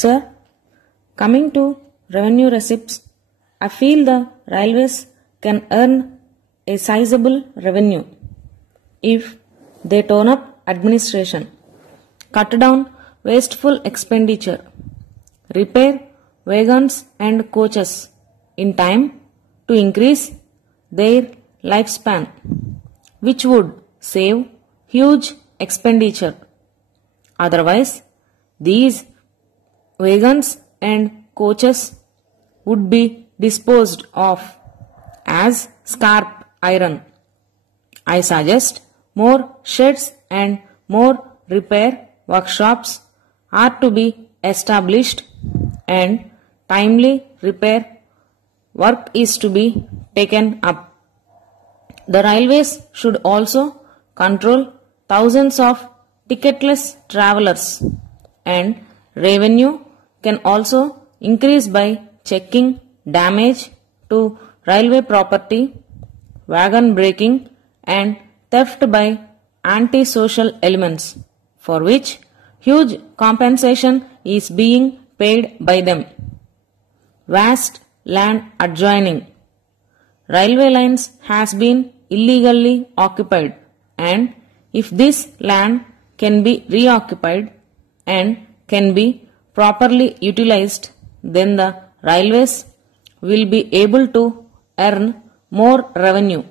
Sir, coming to revenue receipts, I feel the railways can earn a sizable revenue if they tone up administration, cut down wasteful expenditure, repair wagons and coaches in time to increase their lifespan, which would save huge expenditure. Otherwise, these wagons and coaches would be disposed of as scrap iron. I suggest more sheds and more repair workshops are to be established and timely repair work is to be taken up. The railways should also control thousands of ticketless travelers, and revenue can also increase by checking damage to railway property, wagon breaking and theft by anti-social elements, for which huge compensation is being paid by them. Vast land adjoining railway lines has been illegally occupied, and if this land can be reoccupied and can be properly utilized, then the railways will be able to earn more revenue.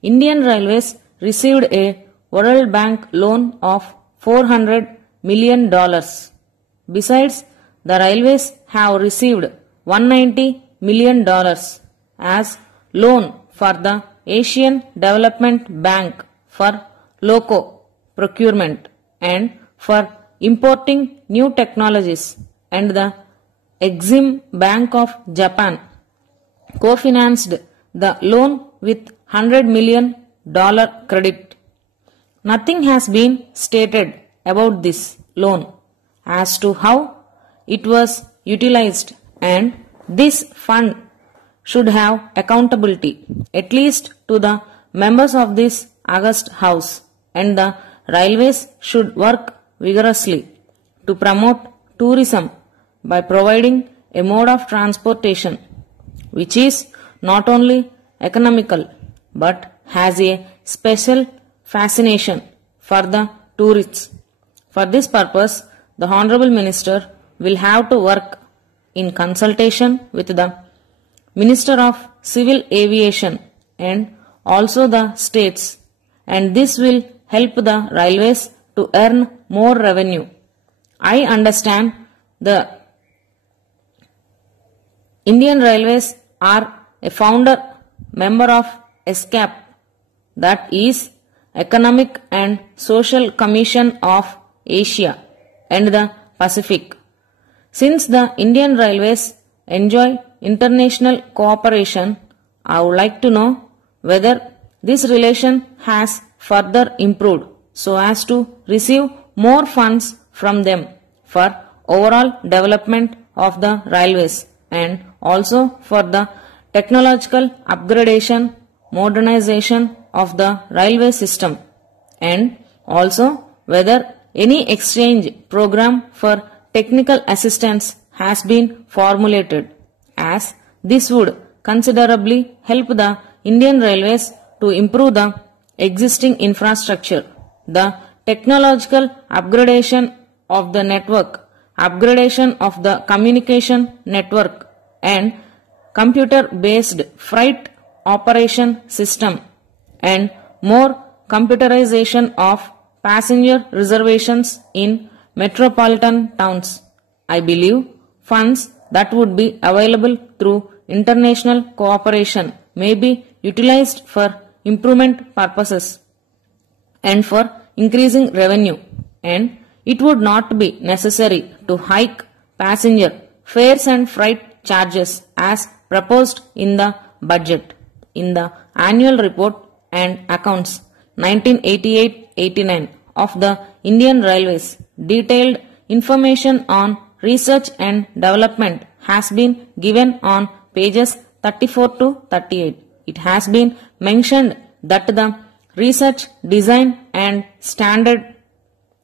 Indian Railways received a World Bank loan of $400 million. Besides, the railways have received $190 million as loan for the Asian Development Bank for loco procurement and for importing new technologies, and the Exim Bank of Japan co-financed the loan with $100 million credit. Nothing has been stated about this loan as to how it was utilized, and this fund should have accountability at least to the members of this august house, and the railways should work vigorously to promote tourism by providing a mode of transportation which is not only economical but has a special fascination for the tourists. For this purpose, the Honorable Minister will have to work in consultation with the Minister of Civil Aviation and also the states, and this will help the railways to earn more revenue. I understand the Indian Railways are a founder member of ESCAP, that is Economic and Social Commission of Asia and the Pacific. Since the Indian Railways enjoy international cooperation, I would like to know whether this relation has further improved so as to receive more funds from them for overall development of the railways and also for the technological upgradation, modernization of the railway system, and also whether any exchange program for technical assistance has been formulated, as this would considerably help the Indian Railways to improve the existing infrastructure, the technological upgradation of the network, upgradation of the communication network, and computer-based freight operation system, and more computerization of passenger reservations in metropolitan towns. I believe funds that would be available through international cooperation may be utilized for improvement purposes and for increasing revenue, and it would not be necessary to hike passenger fares and freight charges as proposed in the budget. In the annual report and accounts 1988-89 of the Indian Railways, detailed information on research and development has been given on pages 34 to 38. It has been mentioned that the research, design and standard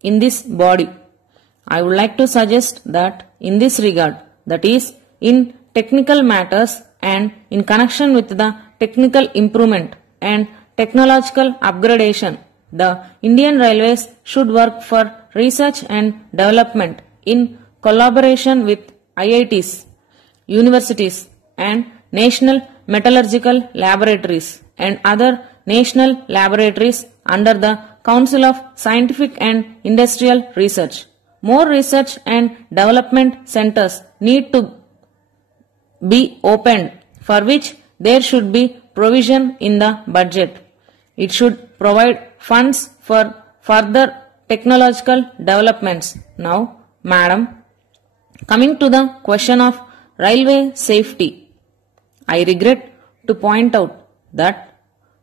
in this body I would like to suggest that in this regard, that is, in technical matters and in connection with the technical improvement and technological upgradation, the Indian Railways should work for research and development in collaboration with IITs, universities and national metallurgical laboratories and other national laboratories under the Council of Scientific and Industrial Research. More research and development centers need to be opened, for which there should be provision in the budget. It should provide funds for further technological developments. Now, Madam, coming to the question of railway safety, I regret to point out that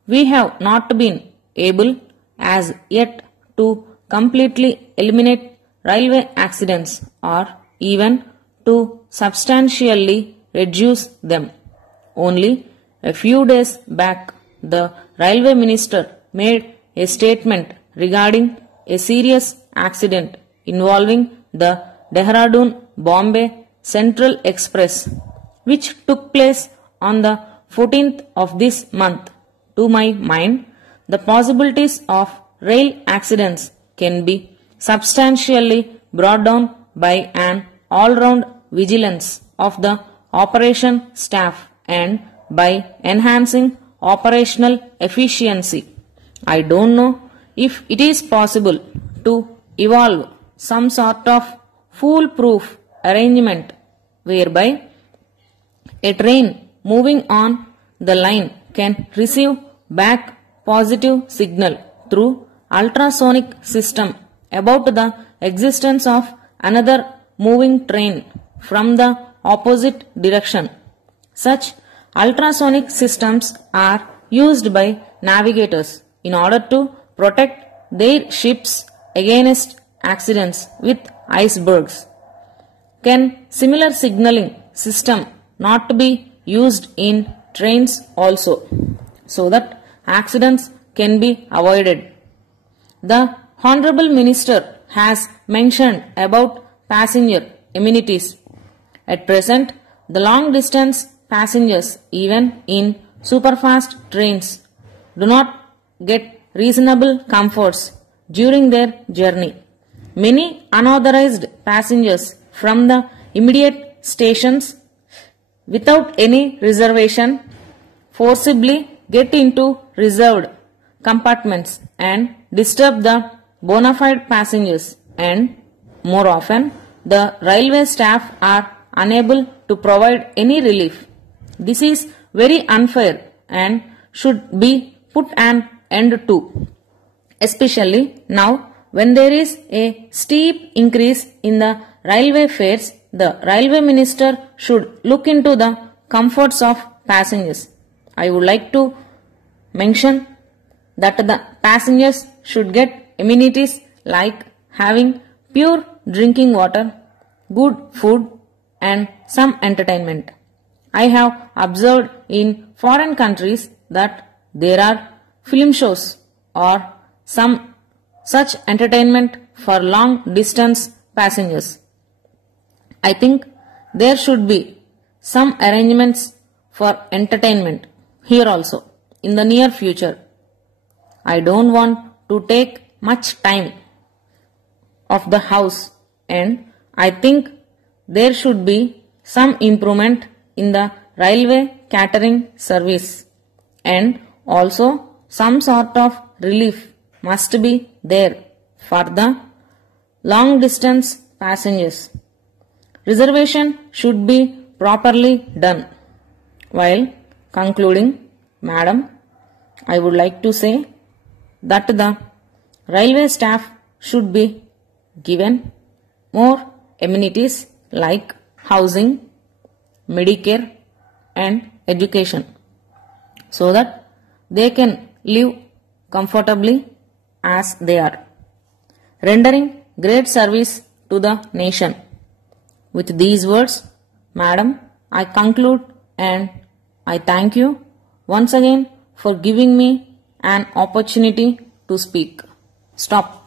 we have not been able as yet to completely eliminate railway accidents or even to substantially reduce them. Only a few days back, the railway minister made a statement regarding a serious accident involving the Dehradun-Bombay Central Express, which took place on the 14th of this month. To my mind, the possibilities of rail accidents can be substantially brought down by an all-round vigilance of the operation staff and by enhancing operational efficiency. I don't know if it is possible to evolve some sort of foolproof arrangement whereby a train moving on the line can receive back positive signal through ultrasonic system about the existence of another moving train from the opposite direction. Such ultrasonic systems are used by navigators in order to protect their ships against accidents with icebergs. Can similar signaling system not be used in trains also, so that accidents can be avoided? The Honorable Minister has mentioned about passenger amenities. At present, the long distance passengers, even in superfast trains, do not get reasonable comforts during their journey. Many unauthorized passengers from the immediate stations without any reservation forcibly get into reserved compartments and disturb the bona fide passengers, and more often the railway staff are unable to provide any relief. This is very unfair and should be put an end to, especially now when there is a steep increase in the railway fares. The railway minister should look into the comforts of passengers. I would like to mention that the passengers should get amenities like having pure drinking water, good food and some entertainment. I have observed in foreign countries that there are film shows or some such entertainment for long distance passengers. I think there should be some arrangements for entertainment here also in the near future. I don't want to take much time of the house, and I think there should be some improvement in the railway catering service, and also some sort of relief must be there for the long distance passengers. Reservation should be properly done. While concluding, Madam, I would like to say that the railway staff should be given more amenities like housing, Medicare and education, so that they can live comfortably as they are, rendering great service to the nation. With these words, Madam, I conclude and I thank you once again for giving me an opportunity to speak. Stop.